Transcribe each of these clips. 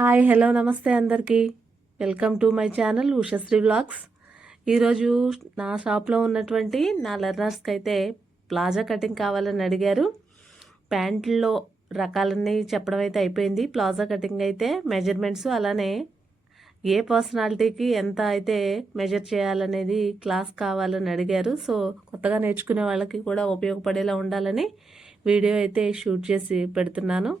Hi hello నమస్తే అందరికీ. Welcome to my channel Ushasri blogs ఈరోజు నా షాప్లో ఉన్నటువంటి నా లెర్నర్స్కి అయితే ప్లాజా కటింగ్ కావాలని అడిగారు. ప్యాంట్లో రకాలన్నీ చెప్పడం అయితే అయిపోయింది. ప్లాజా కటింగ్ అయితే మెజర్మెంట్స్ అలానే ఏ పర్సనాలిటీకి ఎంత అయితే మెజర్ చేయాలనేది క్లాస్ కావాలని అడిగారు. సో కొత్తగా నేర్చుకునే వాళ్ళకి కూడా ఉపయోగపడేలా ఉండాలని వీడియో అయితే షూట్ చేసి పెడుతున్నాను.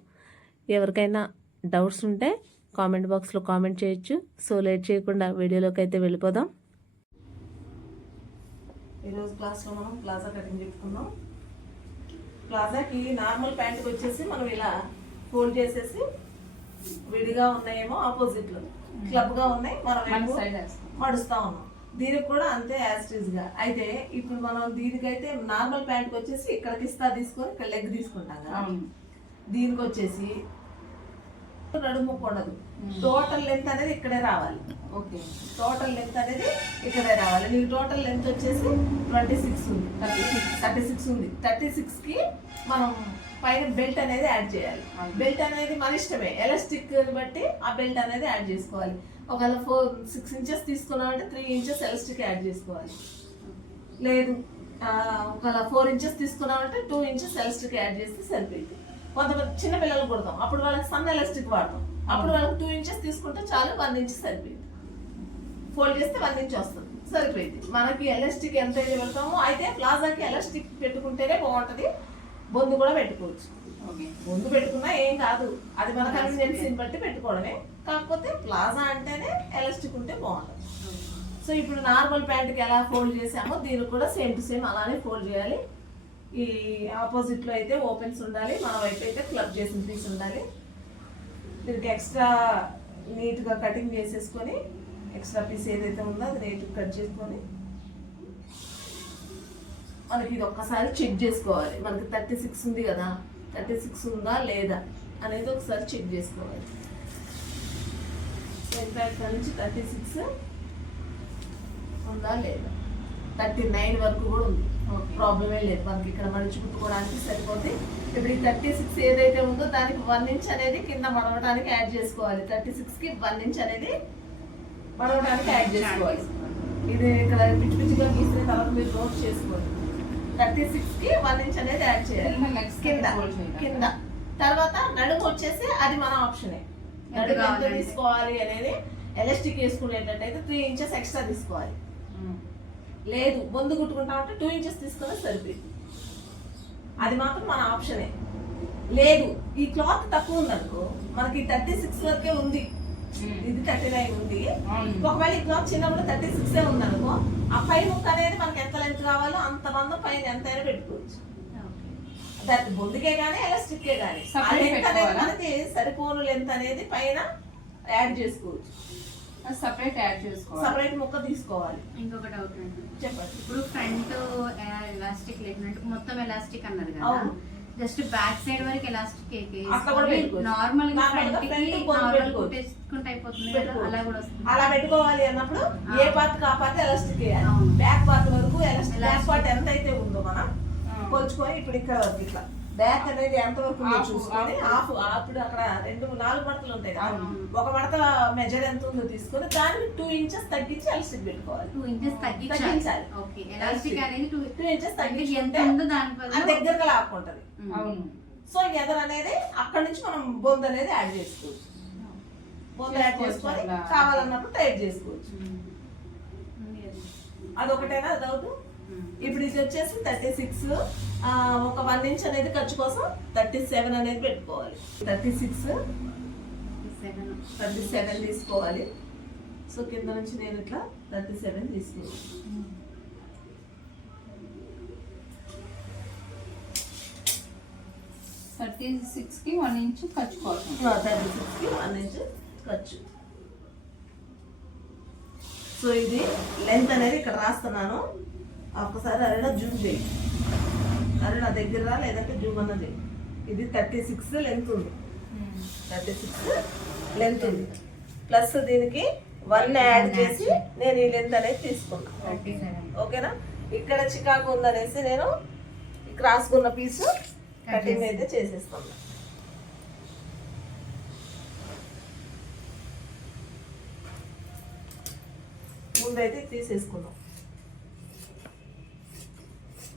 ఎవరికైనా డౌట్స్ ఉంటే కామెంట్ బాక్స్లో కామెంట్ చేయొచ్చు. సో లేట్ చేయకుండా వీడియోలోకి అయితే వెళ్ళిపోదాం. ఈరోజు క్లాస్లో మనం ప్లాజా కటింగ్ చెప్పుకుందాం ప్లాజాకి నార్మల్ ప్యాంట్కి వచ్చేసి మనం ఇలా ఫోల్డ్ చేసేసి విడిగా ఉన్నాయేమో ఆపోజిట్లో. క్లబ్గా ఉన్నాయి మనం మడుస్తా ఉన్నాం. దీనికి కూడా అంతే యాస్టీజ్గా. అయితే ఇప్పుడు మనం దీనికైతే నార్మల్ ప్యాంట్కి వచ్చేసి ఇక్కడ కిస్తా తీసుకొని ఇక్కడ లెగ్ తీసుకుంటాం కదా. దీనికి వచ్చేసి నడుము ఉండదు టోటల్ లెంత్ అనేది ఇక్కడే రావాలి. ఓకే. టోటల్ లెంత్ అనేది ఇక్కడే రావాలి. నీకు టోటల్ లెంత్ వచ్చేసి ట్వంటీ సిక్స్ ఉంది. Thirty six. థర్టీ సిక్స్ ఉంది. థర్టీ సిక్స్కి మనం పైన బెల్ట్ అనేది యాడ్ చేయాలి. బెల్ట్ అనేది మన ఇష్టమే. ఎలాస్టిక్ బట్టి ఆ బెల్ట్ అనేది యాడ్ చేసుకోవాలి. ఒకవేళ ఫోర్ సిక్స్ ఇంచెస్ తీసుకున్నామంటే త్రీ ఇంచెస్ ఎలాస్టిక్ యాడ్ చేసుకోవాలి. లేదు. ఒకవేళ ఫోర్ ఇంచెస్ తీసుకున్నామంటే టూ ఇంచెస్ ఎలాస్టిక్ యాడ్ చేస్తే సరిపోయింది. కొంతమంది చిన్న పిల్లలు కుడతాం. అప్పుడు వాళ్ళకి సన్ ఎలాస్టిక్ వాడతాం. అప్పుడు వాళ్ళకి టూ ఇంచెస్ తీసుకుంటే చాలు వన్ ఇంచ్ సరిపోయింది. ఫోల్డ్ చేస్తే వన్ ఇంచ్ వస్తుంది. సరిపోయింది. మనకి ఎలాస్టిక్ ఎంత వెళ్తామో అయితే ప్లాజాకి ఎలాస్టిక్ పెట్టుకుంటేనే బాగుంటది. బొందు కూడా పెట్టుకోవచ్చు. బొందు పెట్టుకున్నా ఏం కాదు. అది మన కన్వీనియన్సీని బట్టి పెట్టుకోవడమే. కాకపోతే ప్లాజా అంటేనే ఎలాస్టిక్ ఉంటే బాగుంటుంది. సో ఇప్పుడు నార్మల్ ప్యాంట్కి ఎలా ఫోల్డ్ చేసామో దీనికి కూడా సేమ్ టు సేమ్ అలానే ఫోల్డ్ చేయాలి. ఈ ఆపోజిట్లో అయితే ఓపెన్స్ ఉండాలి మన వైపు అయితే క్లబ్ చేసిన పీస్ ఉండాలి. దీనికి ఎక్స్ట్రా నీట్గా కటింగ్ చేసేసుకొని ఎక్స్ట్రా పీస్ ఏదైతే ఉందో అది నీట్గా కట్ చేసుకొని మనకి ఇది ఒక్కసారి చెక్ చేసుకోవాలి. మనకి థర్టీ సిక్స్ ఉంది కదా థర్టీ సిక్స్ ఉందా లేదా అనేది ఒకసారి చెక్ చేసుకోవాలి. ఇంపాక్ట్ నుంచి థర్టీ సిక్స్ ఉందా లేదా? థర్టీ నైన్ వరకు కూడా ఉంది. ప్రాబ్లమే లేదు. మనకి ఇక్కడ మడిచి కుట్టుకోవడానికి సరిపోతే ఇప్పుడు ఈ థర్టీ సిక్స్ ఏదైతే ఉందో దానికి వన్ ఇంచ్ అనేది కింద మడవడానికి యాడ్ చేసుకోవాలి. థర్టీ సిక్స్కి వన్ ఇంచ్ అనేది మడవడానికి యాడ్ చేసుకోవాలి. ఇది ఇక్కడ పిచ్చి పిచ్చిగా గీసిన తర్వాత మీరు నోట్ చేసుకోండి. థర్టీ సిక్స్కి వన్ ఇంచ్ అనేది యాడ్ చేయాలి. కింద కింద. తర్వాత నడుము వచ్చేసి అది మన ఆప్షనే నడుము ఎంత. తీసుకోవాలి అనేది ఎలాస్టిక్ వేసుకునేటట్టయితే త్రీ ఇంచెస్ ఎక్స్ట్రా తీసుకోవాలి. లేదు బొందు కుట్టుకుంటామంటే టూ ఇంచెస్ తీసుకుని సరిపోయింది. అది మాత్రం మన ఆప్షనే లేదు ఈ క్లాత్ తక్కువ ఉందనుకో మనకి థర్టీ సిక్స్ వరకే ఉంది. ఇది థర్టీ నైన్ ఉంది. ఒకవేళ ఈ క్లాత్ చిన్నప్పుడు థర్టీ సిక్స్ ఉందనుకో ఆ పై ముక్క అనేది మనకి ఎంత లెంత్ కావాలో అంత మందం పైన ఎంతైనా పెట్టుకోవచ్చు. దానికి బొందుకే కానీ ఎలాస్టిక్కే కానీ ఆ లెంత్ అనేది? మనకి సరిపోను లెంత్ అనేది పైన యాడ్ చేసుకోవచ్చు. సపరేట్ యాడ్ చేసుకోవాలి సపరేట్ ముక్క తీసుకోవాలి ఇంకొక డౌట్ చెప్పండి ఇప్పుడు ఫ్రంట్ ఎలాస్టిక్ లేకున్నట్టు మొత్తం ఎలాస్టిక్ అన్నారు కదా. జస్ట్ బ్యాక్ సైడ్ వరకు ఎలాస్టిక్. నార్మల్గా నార్మల్. కుట్టేసుకుంటే అయిపోతుంది కదా. అలా కూడా వస్తుంది అలా పెట్టుకోవాలి అన్నప్పుడు. ఏ పార్ట్ కా పార్ట్ ఎలాస్టిక్ వేయాలి. బ్యాక్ పార్ట్ వరకు ఎలాస్టిక్ బ్యాక్. పార్ట్ ఎంత అయితే ఉందో మనం. కొలుచుకొని ఇప్పుడు ఇక్కడ వరకు ఇట్లా బ్యాక్ అనేది ఎంత వరకు ఉందో Half, చూసుకొని. హాఫ్ అప్పుడు అక్కడ రెండు నాలుగు మడతలు ఉంటాయి. ఒక మడత మెజర్ ఎంత ఉందో తీసుకొని దానికి టూ ఇంచెస్ తగ్గించి ఎలాస్టిక్ పెట్టుకోవాలి టూ ఇంచెస్ తగ్గించాలి. ఓకే ఎలాస్టిక్ అనేది టూ టూ ఇంచెస్ ఎంత ఉందో దాని దగ్గరగా లాక్కుంటది ఉమ్. అవును సో ఎదర్ అనేది అక్కడ నుంచి మనం బొంద అనేది యాడ్ చేసుకోవచ్చు బొంద యాడ్ చేసుకోవచ్చు చేసుకొని. కావాలన్నప్పుడు టైట్ చేసుకోవచ్చు. ఉంది అది. అదొకటేనా డౌట్. ఇప్పుడు ఇది వచ్చేసి థర్టీ సిక్స్ ఒక వన్ ఇంచ్ అనేది ఖర్చు కోసం థర్టీ సెవెన్ అనేది పెట్టుకోవాలి. థర్టీ సిక్స్ థర్టీ సెవెన్ తీసుకోవాలి. సో కింద నుంచి నేను ఇట్లా థర్టీ సెవెన్ తీసుకోవాలి థర్టీ సిక్స్కి వన్ ఇంచ్ థర్టీ సిక్స్కి వన్ ఇంచ్ ఖర్చు. సో ఇది లెంత్ అనేది ఇక్కడ రాస్తున్నాను. ఒక్కసారి అరేనా జూమ్ చేయి. అరే నా దగ్గర రా లేదంటే జూమ్ అన్నది ఇది థర్టీ సిక్స్ లెంత్ ఉంది. థర్టీ సిక్స్ లెంత్ ఉంది. ప్లస్ దీనికి వన్ యాడ్ చేసి నేను ఈ లెంత్ అనేది తీసుకున్నాను ఓకేనా ఇక్కడ చికాకు ఉందనేసి నేను రాసుకున్న పీసు కటింగ్ అయితే చేసేస్తాను ముందైతే తీసేసుకున్నాం.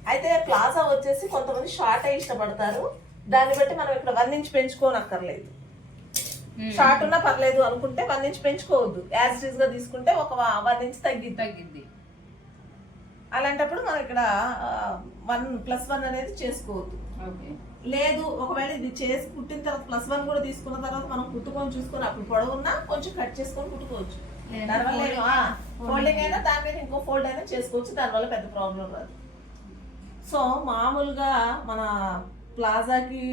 అయితే ప్లాజా వచ్చేసి కొంతమంది షార్ట్ ఇష్టపడతారు. దాన్ని బట్టి మనం ఇక్కడ వన్ ఇంచ్ పెంచుకోనక్కర్లేదు. షార్ట్ ఉన్నా పర్లేదు అనుకుంటే వన్ ఇంచ్ పెంచుకోవద్దు. యాజ్గా తీసుకుంటే ఒక వన్ ఇంచ్ తగ్గిద్ది. తగ్గిద్ది. అలాంటప్పుడు మనం ఇక్కడ వన్ ప్లస్ వన్ అనేది చేసుకోవద్దు. లేదు ఒకవేళ ఇది చేసి కుట్టిన తర్వాత ప్లస్ వన్ కూడా తీసుకున్న తర్వాత మనం కుట్టుకొని చూసుకొని అప్పుడు పొడవున్నా కొంచెం కట్ చేసుకొని కుట్టుకోవచ్చు. దానివల్ల ఫోల్డింగ్ అయినా? దాని మీద ఇంకో ఫోల్డ్ అయినా చేసుకోవచ్చు. దానివల్ల పెద్ద ప్రాబ్లం రాదు. సో మామూలుగా మన ప్లాజాకి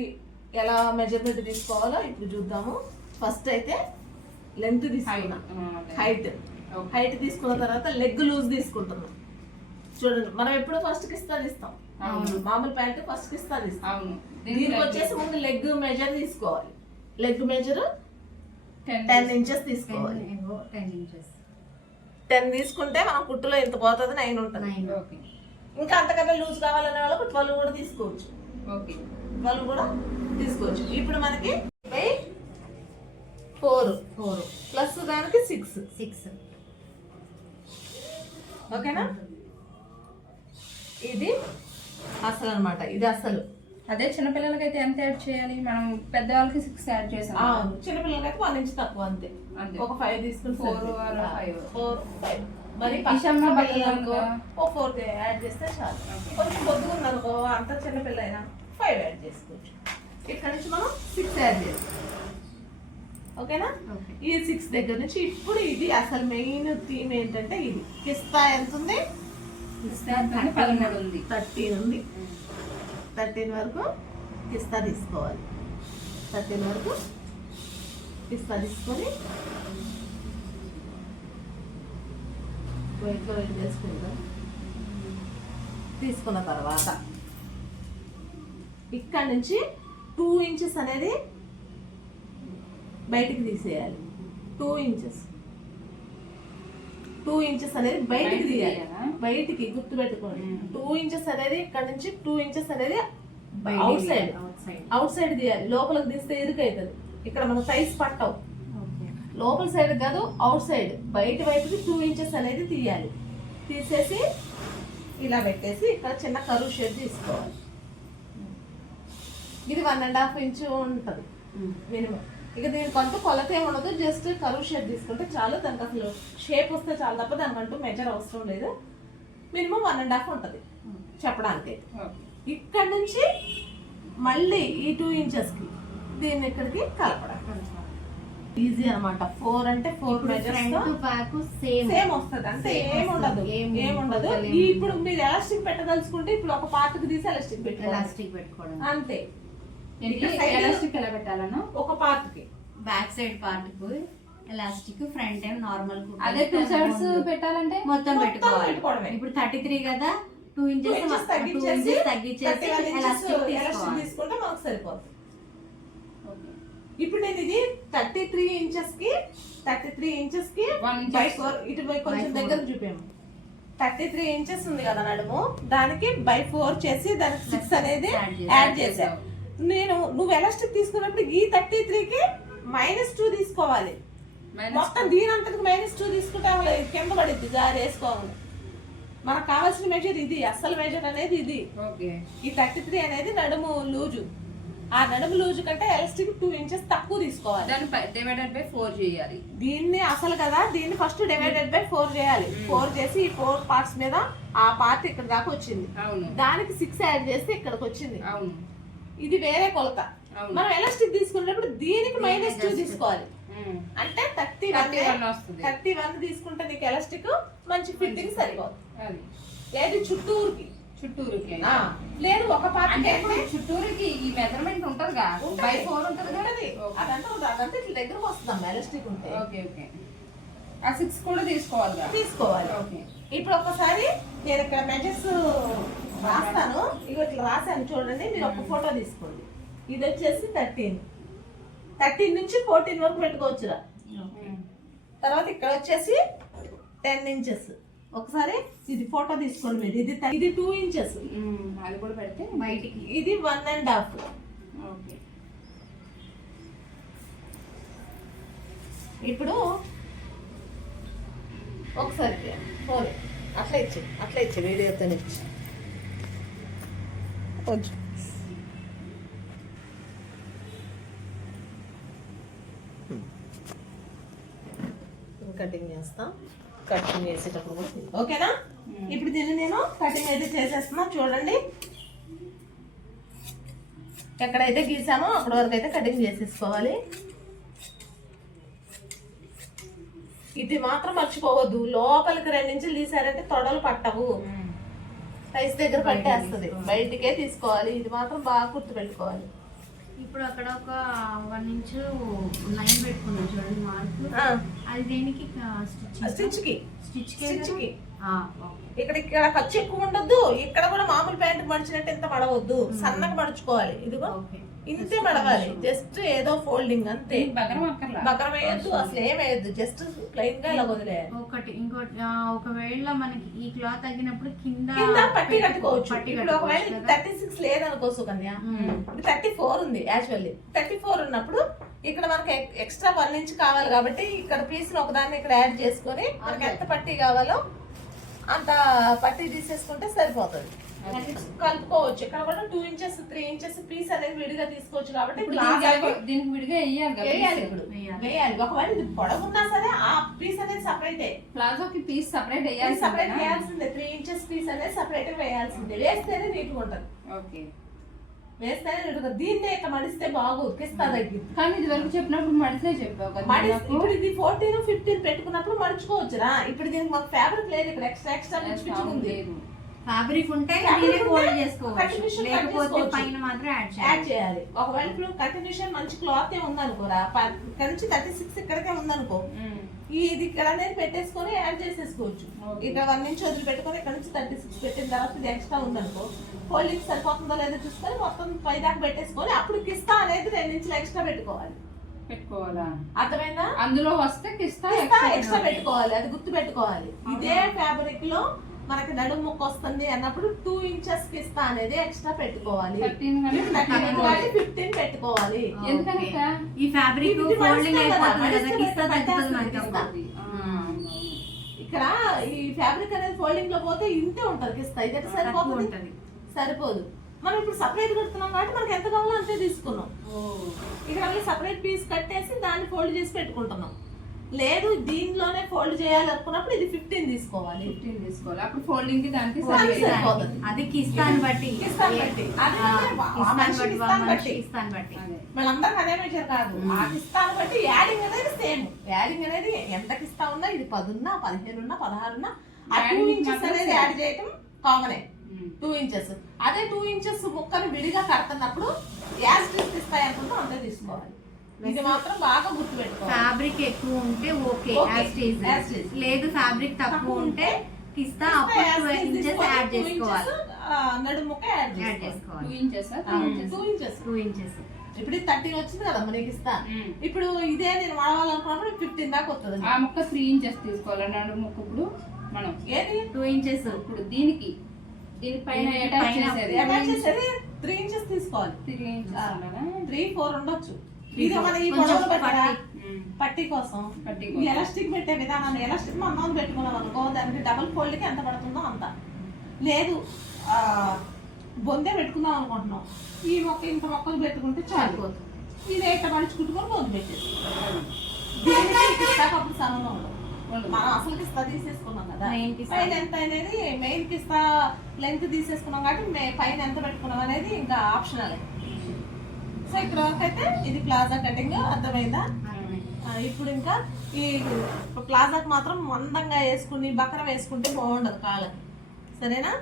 ఎలా మెజర్మెంట్ తీసుకోవాలో ఇప్పుడు చూద్దాము. ఫస్ట్ అయితే లెంత్ తీసుకున్నా. హైట్. హైట్ తీసుకున్న తర్వాత లెగ్ లూజ్ తీసుకుంటున్నాం. చూడండి మనం ఎప్పుడు ఫస్ట్కి ఇస్తాది ఇస్తాం. అవును. మామూలు ప్యాంట్ ఫస్ట్కి ఇస్తాది ఇస్తాం. అవును. దీనికి వచ్చేసి ముందు లెగ్ మెజర్ తీసుకోవాలి. లెగ్ మెజర్ టెన్ ఇంచెస్ తీసుకోవాలి. టెన్ తీసుకుంటే మనం కుట్టులో ఎంత పోతుంది నైన్ ఉంటుంది. నైన్ ఓకే ఇంకా అంతకన్నా లూజ్ కావాలనే వాళ్ళకు ట్వెల్వ్ కూడా తీసుకోవచ్చు. ఓకే. ట్వెల్వ్ కూడా తీసుకోవచ్చు. ఇప్పుడు మనకి ఫోర్ ఫోర్ ప్లస్ దానికి సిక్స్ సిక్స్ ఓకేనా? ఇది అసలు అన్నమాట. ఇది అసలు. అదే చిన్నపిల్లలకైతే ఎంత యాడ్ చేయాలి? మనం పెద్దవాళ్ళకి సిక్స్ యాడ్ చేసాం. అవును. చిన్నపిల్లలకైతే వన్ ఇంచ్ తక్కువ అంతే. అంతే. ఒక ఫైవ్ తీసుకుని or five. ఫోర్ ఫైవ్ మరి పిల్లలకో కదా. ఓ ఫోర్ యాడ్ చేస్తే చాలు. కొంచెం పొద్దుగా ఉందనుకో అంత చిన్న పిల్ల అయినా ఫైవ్ యాడ్ చేసుకోవచ్చు. ఇక్కడ నుంచి మనం సిక్స్ యాడ్ చేస్తాం. ఓకేనా? ఓకే. ఈ సిక్స్ దగ్గర నుంచి ఇప్పుడు ఇది అసలు మెయిన్ థీమ్ ఏంటంటే ఇది. కిస్తా ఎంత ఉంది పదమూడు ఉంది. థర్టీన్ ఉంది. థర్టీన్ వరకు కిస్తా తీసుకోవాలి. థర్టీన్ వరకు కిస్తా తీసుకొని తీసుకున్న తర్వాత ఇక్కడ నుంచి టూ ఇంచెస్ అనేది బయటికి తీసేయాలి. Two inches. టూ ఇంచెస్ అనేది బయటికి తీయాలి? బయటికి గుర్తు పెట్టుకోండి. టూ ఇంచెస్ అనేది ఇక్కడ నుంచి టూ ఇంచెస్ అనేది అవుట్ సైడ్ అవుట్ సైడ్ తీయాలి. లోపలికి తీస్తే అవుతుంది ఇక్కడ మన సైజ్ పట్టవు. లోపల సైడ్ కాదు అవుట్ సైడ్ బయట వైపుకి టూ ఇంచెస్ అనేది తీయాలి. తీసేసి ఇలా పెట్టేసి ఇక్కడ చిన్న కరువు షేప్ తీసుకోవాలి. ఇది వన్ అండ్ హాఫ్ ఇంచ్ ఉంటుంది మినిమం ఇక దీనికంటూ కొలత ఏమి ఉండదు జస్ట్ కరువు షేప్ తీసుకుంటే చాలు. దానికి అసలు షేప్ వస్తే చాలు తప్ప దానికంటూ మెజర్ అవసరం లేదు. మినిమం వన్ అండ్ హాఫ్ ఉంటుంది చెప్పడానికి. ఇక్కడ నుంచి మళ్ళీ ఈ టూ ఇంచెస్కి దీన్ని ఇక్కడికి కలపడం. ఈజీ అన్నమాట. ఫోర్ అంటే ఫోర్ సేమ్ సేమ్ వస్తుంది. ఏం ఉండదు. వస్తది. ఏం ఏం ఉండదు. కొలతలు ఈ ఏం ఇప్పుడు మీరు ఎలాస్టిక్ పెట్టదలుచుకుంటే ఇప్పుడు ఒక పార్ట్కి తీసి ఎలాస్టిక్ పెట్టుకోవాలి ఎలాస్టిక్ పెట్టుకోవడం. అంతే. ఎలాస్టిక్ ఎలా పెట్టాలన్నా? ఒక పార్ట్కి బ్యాక్ సైడ్ పార్ట్కు ఎలాస్టిక్ ఫ్రంట్ టైం నార్మల్ అదే టూ సైడ్స్ పెట్టాలంటే మొత్తం పెట్టుకోవాలి. ఇప్పుడు థర్టీ త్రీ కదా టూ ఇంచెస్ తగ్గించేసి ఇంచెస్ తగ్గించేసి 31 inches ఎలాస్టిక్ తీసుకుంటే. మనకు సరిపోతుంది ఓకే ఇప్పుడు నేను ఇది థర్టీ త్రీ ఇంచెస్కి థర్టీ త్రీ ఇంచెస్కి inches. బై ఫోర్ ఇటు పోయి కొంచెం. దగ్గర చూపాము థర్టీ త్రీ ఇంచెస్ ఉంది కదా నడుము. దానికి బై ఫోర్ చేసి దానికి సిక్స్ అనేది. యాడ్ చేసావు నేను నువ్వు ఎలాస్టిక్ తీసుకున్నప్పుడు ఈ థర్టీ త్రీకి మైనస్ టూ తీసుకోవాలి. మొత్తం దీని అంతకు మైనస్ టూ తీసుకుంటే కింద పడిద్ది జారి వేసుకోవాలి. మనకు కావాల్సిన మెజర్ ఇది అసలు మెజర్ అనేది ఇది. ఈ థర్టీ త్రీ అనేది నడుము లూజు. ఆ నడుము లూజు కంటే ఎలాస్టిక్ టూ ఇంచెస్ తక్కువ తీసుకోవాలి. దాన్ని డివైడెడ్ బై ఫోర్ చేయాలి. దీన్ని అసలు కదా దీన్ని ఫస్ట్ డివైడెడ్ బై ఫోర్ చేయాలి. ఫోర్ చేసి ఈ ఫోర్ పార్ట్స్ మీద ఆ పార్ట్ ఇక్కడ దాకా వచ్చింది. అవును. దానికి సిక్స్ యాడ్ చేస్తే ఇక్కడికి వచ్చింది. అవును. ఇది వేరే కొలత. మనం ఎలాస్టిక్ తీసుకున్నప్పుడు దీనికి మైనస్ టూ తీసుకోవాలి. అంటే థర్టీ వన్ 31 వస్తుంది. థర్టీ వన్ తీసుకుంటే నీకు ఎలాస్టిక్ మంచి ఫిట్టింగ్ సరిపోతుంది లేదు చుట్టూరుకి. చుట్టూరుకి లేదు ఒక పార్ట్ అంటే చుట్టూరుకి ఈ మెజర్మెంట్ ఉంటదిగా. ఉంటది. బై ఫోర్ ఉంటది. అదంతా. అదంతా ఇట్లా దగ్గరకు వస్తుందమ్మా ఎలాస్టిక్ ఉంటే. ఓకే ఓకే ఆ సిక్స్ కూడా తీసుకోవాలిగా? తీసుకోవాలి. ఓకే ఇప్పుడు ఒకసారి నేను ఇక్కడ మెజర్స్ రాస్తాను. ఇగో ఇట్లా రాశాను చూడండి. మీరు ఒక ఫోటో తీసుకోండి. ఇది వచ్చేసి థర్టీన్ థర్టీన్ నుంచి ఫోర్టీన్ వరకు పెట్టుకోవచ్చురా. తర్వాత ఇక్కడ వచ్చేసి టెన్ ఇంచెస్ ఒకసారి ఇది ఫోటో తీసుకోండి మీరు. ఇది ఇది టూ ఇంచెస్ అది కూడా పెడితే బయటికి ఇది వన్ అండ్ హాఫ్ ఓకే. ఇప్పుడు ఒకసారి ఫోన్ అట్లా ఇచ్చి అట్లా ఇచ్చి వీడియోతో ఇచ్చి. కొంచెం. కటింగ్ చేస్తాం. కటింగ్ చేసేటప్పుడు కూడా. ఓకేనా? ఇప్పుడు దీన్ని నేను కటింగ్ అయితే చేసేస్తున్నా. చూడండి. ఎక్కడైతే గీసామో అక్కడ వరకు అయితే కటింగ్ చేసేసుకోవాలి. ఇది మాత్రం మర్చిపోవద్దు. లోపలికి రెండు ఇంచులు తీసారంటే తొడలు పట్టవు. సైజ్ దగ్గర పట్టేస్తుంది. బయటికే తీసుకోవాలి. ఇది మాత్రం బాగా గుర్తు పెట్టుకోవాలి ఇప్పుడు అక్కడ ఒక వన్ ఇంచ్ లైన్ పెట్టుకున్నాం చూడండి మార్క్. అది దేనికి? స్టిచ్ స్టిచ్కి? స్టిచ్ స్టిచ్కి ఇక్కడ ఇక్కడ ఖర్చు ఎక్కువ ఉండొద్దు. ఇక్కడ కూడా మామూలు ప్యాంట్ మడిచినట్టు ఇంత మడవద్దు. సన్నగా మడుచుకోవాలి. ఇదిగో. ఓకే. ఇంతే మడవాలి జస్ట్ ఏదో ఫోల్డింగ్ అంతే. బకరం వేయద్దు అసలు ఏం వేయద్దు. జస్ట్ ప్లెయిన్గా ఇలా వదిలేయాలి. ఒకటి ఇంకోటి ఒకవేళ మనకి ఈ క్లాత్ తగ్గినప్పుడు కింద కింద పట్టి కట్టుకోవచ్చు. ఇప్పుడు ఒకవేళ? థర్టీ సిక్స్ లేదనుకో సుకన్య మ్మ్. ఇప్పుడు థర్టీ ఫోర్ ఉంది యాక్చువల్లీ థర్టీ ఫోర్ ఉన్నప్పుడు ఇక్కడ మనకి ఎక్స్ట్రా వన్ ఇంచ్ కావాలి కాబట్టి ఇక్కడ పీస్ ఒకదాన్ని ఇక్కడ యాడ్ చేసుకొని మనకి ఎంత పట్టీ కావాలో అంత పట్టీ తీసేసుకుంటే సరిపోతుంది. కలుపుకోవచ్చు. ఇక్కడ కూడా two inches three inches piece అనేది విడిగా తీసుకోవచ్చు కాబట్టి దీనికి విడిగా వేయాలి ఇప్పుడు వేయాలి. ఒకవేళ ఇది పొడవున్నా సరే ఆ పీస్ అనేది సపరేటే ప్లాజోకి పీస్ సపరేట్ వేయాలి సపరేట్ వేయాల్సిందే. త్రీ ఇంచెస్ పీస్ అనేది సపరేట్ వేయాల్సిందే. వేస్తేనే నీట్గా ఉంటుంది. ఓకే వేస్తేనే నీట్గా దీన్నే ఇట్లా మడిస్తే బాగోదు. కిస్తా తగ్గింది కానీ ఇది వరకు చెప్పినప్పుడు మడిసే చెప్పావు కదా మడి నాకు. ఇప్పుడు ఇది ఫోర్టీన్ ఫిఫ్టీన్ పెట్టుకున్నప్పుడు మడుచుకోవచ్చురా. ఇప్పుడు దీనికి మాకు ఫ్యాబ్రిక్ లేదు. ఇక్కడ ఎక్స్ట్రా ఎక్స్ట్రా పిచ్చి ఫ్యాబ్రిక్ ఉంటే ఉంటే ఫోల్డ్ చేసుకోవచ్చు. లేకపోతే. పైన మాత్రం యాడ్ యాడ్ చేయాలి. చేయాలి. ఒకవేళ ఇప్పుడు కంటిన్యూషన్ మంచి క్లాత్ ఏ ఉందనుకోరా ఇక్కడ నుంచి థర్టీ సిక్స్ ఇక్కడికే ఉందనుకో ఇది ఇక్కడ అనేది పెట్టేసుకొని యాడ్ చేసేసుకోవచ్చు. ఇక్కడ వన్ నుంచి వదిలి పెట్టుకొని ఇక్కడ నుంచి థర్టీ సిక్స్ పెట్టిన తర్వాత ఇది ఎక్స్ట్రా ఉందనుకో ఫోల్డింగ్ సరిపోతుందో లేదో చూసుకొని మొత్తం పై దాకా పెట్టేసుకొని అప్పుడు కిస్తా అనేది రెండు ఇంచులు ఎక్స్ట్రా పెట్టుకోవాలి. పెట్టుకోవాలా? అర్థమైందా? అందులో వస్తే కిస్తా ఎక్స్ట్రా పెట్టుకోవాలి. అది గుర్తు పెట్టుకోవాలి ఇదే ఫ్యాబ్రిక్లో మనకి నడుము ముక్క వస్తుంది అన్నప్పుడు టూ ఇంచెస్ కిస్తా అనేది ఎక్స్ట్రా పెట్టుకోవాలి. 13 కానీ ఫిఫ్టీన్ పెట్టుకోవాలి. ఈ ఫ్యాబ్రిక్. ఇక్కడ ఈ ఫ్యాబ్రిక్ అనేది ఫోల్డింగ్లో పోతే ఇంతే ఉంటది కిస్తా ఇది ఎట్లా తక్కువ సరిపోతుంది? ఉంటది. సరిపోదు. మనం ఇప్పుడు సపరేట్ కడుతున్నాం కాబట్టి మనకి ఎంత కావాలో అంతే తీసుకున్నాం. ఇక్కడ మళ్ళీ సపరేట్ పీస్ కట్టేసి దాన్ని ఫోల్డ్ చేసి పెట్టుకుంటున్నాం. లేదు దీనిలోనే ఫోల్డ్ చేయాలనుకున్నప్పుడు ఇది ఫిఫ్టీన్ తీసుకోవాలి. 15 తీసుకోవాలి. అప్పుడు ఫోల్డింగ్కి దానికి. అది కిస్తాన్ బట్టి. కిస్తాన్ బట్టి. కిస్తాన్ బట్టి. మనందరం అదే. మెజర్ కాదు. ఆ కిస్తాను బట్టి యాడింగ్ అనేది సేమ్ యాడింగ్ అనేది ఎంత కిస్తా ఉన్నా ఇది పది ఉన్నా పదిహేను ఉన్నా పదహారు ఉన్నా ఆ టూ ఇంచెస్ అనేది. యాడ్ చేయటం కామనే. టూ ఇంచెస్ అదే టూ ఇంచెస్ ముక్కను విడిగా కడుతున్నప్పుడు యాజ్ తీస్తాయి అనుకుంటూ అంతే తీసుకోవాలి. ఇది మాత్రం బాగా గుర్తు పెట్టుకోవాలి ఫ్యాబ్రిక్ ఎక్కువ ఉంటే ఓకే యాజ్. లేదు ఫ్యాబ్రిక్ తక్కువ ఉంటే కిస్తా అప్పుడు ఇంచెస్ యాడ్ చేసుకోవాలి. నడు ముక్క యాడ్ చేసుకోవాలి. Two inches two inches two inches ఇప్పుడు థర్టీ వచ్చింది కదా మనకి ఇస్తా. ఇప్పుడు ఇదే నేను వాడాలనుకున్నప్పుడు ఫిఫ్టీన్ దాకా వస్తుంది ఆ ముక్క త్రీ ఇంచెస్ తీసుకోవాలి నడు ముక్క ఇప్పుడు మనం. ఏది? టూ ఇంచెస్ ఇప్పుడు దీనికి దీని పైన దీనికి అటాచ్ చేసేది. అటాచ్ చేసేది త్రీ ఇంచెస్ తీసుకోవాలి. త్రీ ఇంచెస్ అలాగా త్రీ ఫోర్ ఉండొచ్చు. ఇది మన ఈ పెట్టరా? పట్టి. కోసం. ఎలాస్టిక్ పెట్టే విధానాన్ని ఎలాస్టిక్ మనం పెట్టుకున్నాం అనుకో దానికి డబుల్ ఫోల్డ్కి ఎంత పడుతుందో అంత. లేదు బొందే పెట్టుకుందాం అనుకుంటున్నాం. ఈ మొక్క ఇంత మొక్కలు పెట్టుకుంటే చాలు. ఇది ఇట్ట మడుచుకుంటుకొని బొందు పెట్టేసి అప్పుడు సంబంధం ఉండదు. మనం అసలు కిస్తా తీసేసుకున్నాం కదా. పైన ఎంత అనేది మెయిన్ కిస్తా లెంత్ తీసేసుకున్నాం కాబట్టి మే- పైన ఎంత పెట్టుకున్నాం అనేది ఇంకా ఆప్షనల్. సో ఇక్కడ వరకు అయితే ఇది ప్లాజా కటింగ్ అర్థమైందా? ఇప్పుడు ఇంకా ఈ ప్లాజాకి మాత్రం మందంగా వేసుకుని బకరం వేసుకుంటే బాగుండదు కాళ్ళకి. సరేనా?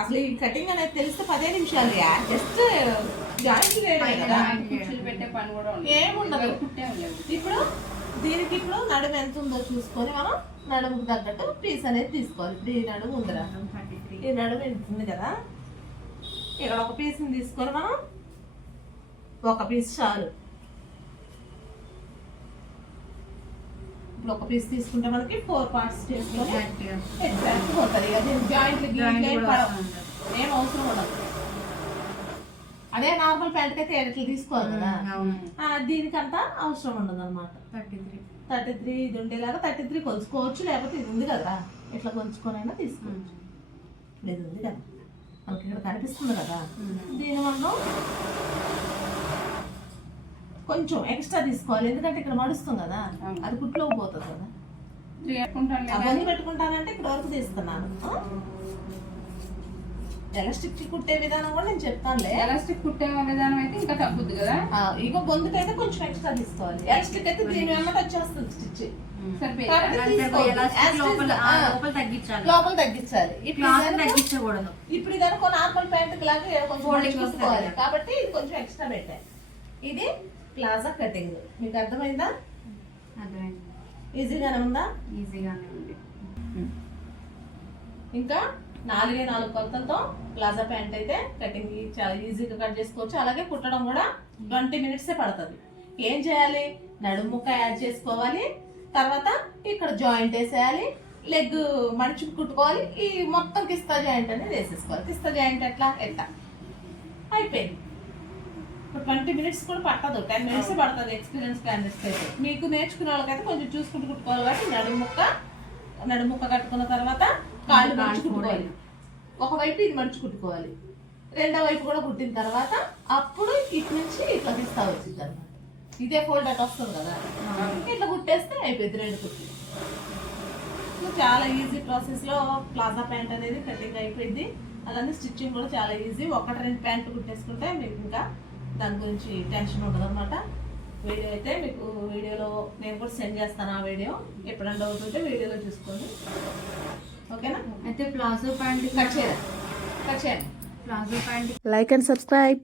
అసలు ఈ కటింగ్ అనేది తెలిస్తే పదే నిమిషాలు జస్ట్ జాయింట్ వేయడమే కదా. పని ఉండదు. ఏముండదు. ఇప్పుడు దీనికి ఇప్పుడు నడుము ఎంత ఉందో చూసుకొని మనం నడుముకు తగ్గట్టు పీస్ అనేది తీసుకోవాలి. ఈ నడుము ఉందిరా. ఈ నడుము ఎంత ఉంది కదా? ఇక్కడ ఒక పీస్ని తీసుకొని మనం ఒక పీస్ చాలు. ఇప్పుడు ఒక పీస్ తీసుకుంటే మనకి ఫోర్ పార్ట్స్ చేసుకొని ఎగ్జాక్ట్ పోతుంది. ఇక దీనికి జాయింట్లు గీయింట్లు ఏం అవసరం ఉండదు. అదే నార్మల్ ప్యాంట్కి అయితే ఇట్లా తీసుకోవాలి కదా. దీనికంతా అవసరం ఉండదు అనమాట థర్టీ త్రీ. థర్టీ త్రీ ఇది ఉండేలాగా థర్టీ త్రీ కొలుచుకోవచ్చు లేకపోతే ఇది ఉంది కదా. ఇట్లా కొలుచుకొనైనా తీసుకోవచ్చు. ఇది ఉంది కదా. మనకి ఇక్కడ కనిపిస్తుంది కదా. దీని మనం కొంచెం ఎక్స్ట్రా తీసుకోవాలి. ఎందుకంటే ఇక్కడ మడుస్తుంది కదా. అది కుట్లోకి పోతుంది కదా. అవన్నీ పెట్టుకుంటానంటే ఇక్కడ వరకు తీస్తున్నాను. ఎలాస్టిక్ కుట్టే విధానం కూడా నేను చెప్తానులే. ఎలాస్టిక్ కుట్టే విధానం అయితే ఇంకా తగ్గుద్ది కదా? ఇగో బొందుకైతే కొంచెం ఎక్స్ట్రా తీసుకోవాలి. ఎలాస్టిక్ అయితే దీని వెంబట వచ్చేస్తుంది స్టిచ్. లోపల తగ్గించాలి. ఇప్పుడు తగ్గించకూడదు. ఇప్పుడు ఇదనుకో నార్మల్ ప్యాంట్ లాగా కొంచెం. కాబట్టి ఇది కొంచెం ఎక్స్ట్రా పెట్టాను ఇది ప్లాజా కటింగ్. మీకు అర్థమైందా? అర్థమైంది. ఈజీగానే ఉందా? ఈజీగానే ఉంది. ఇంకా? నాలుగే నాలుగు కొలతలతో ప్లాజా ప్యాంట్ అయితే కటింగ్ చాలా ఈజీగా కట్ చేసుకోవచ్చు. అలాగే కుట్టడం కూడా ట్వంటీ మినిట్సే పడుతుంది. ఏం చేయాలి? నడుము ముక్క యాడ్ చేసుకోవాలి. తర్వాత ఇక్కడ జాయింట్ వేసేయాలి. లెగ్ మడిచి కుట్టుకోవాలి. ఈ మొత్తం కిస్తా జాయింట్ అనేది వేసేసుకోవాలి. కిస్తా జాయింట్ ఎట్లా? ఎట్లా అయిపోయింది. ఇప్పుడు ట్వంటీ మినిట్స్ కూడా పట్టదు. టెన్ మినిట్స్ పడుతుంది ఎక్స్పీరియన్స్ క్యాండిడేట్స్ అయితే మీకు నేర్చుకునే వాళ్ళకైతే కొంచెం చూసుకుంటూ కుట్టుకోవాలి. కాబట్టి నడుముక్క నడుముక్క కట్టుకున్న తర్వాత కాళ్ళు మడిచి కుట్టుకోవాలి. ఒకవైపు ఇది మడిచి కుట్టుకోవాలి రెండో వైపు కూడా కుట్టిన తర్వాత అప్పుడు ఇటు నుంచి ఇట్లా తీస్తా వచ్చింది అనమాట ఇదే ఫోల్డ్ అట్ వస్తుంది కదా. ఇట్లా కుట్టేస్తే అయిపోయింది రెండు కుట్లు. సో చాలా ఈజీ ప్రాసెస్లో ప్లాజా ప్యాంట్ అనేది కటింగ్ అయిపోయింది. అలానే స్టిచ్చింగ్ కూడా చాలా ఈజీ ఒకటి రెండు ప్యాంట్లు కుట్టేసుకుంటే మీకు ఇంకా దాని గురించి టెన్షన్ ఉండదు అనమాట వీడియో అయితే మీకు వీడియోలో నేను కూడా సెండ్ చేస్తాను ఆ వీడియో. ఎప్పుడన్నా డౌట్ ఉంటే వీడియోలో చూసుకోండి. ఓకేనా? అయితే ప్లాజో ప్యాంట్ కట్ చేయాలి. కట్ చేయండి. Palazzo pant like and subscribe.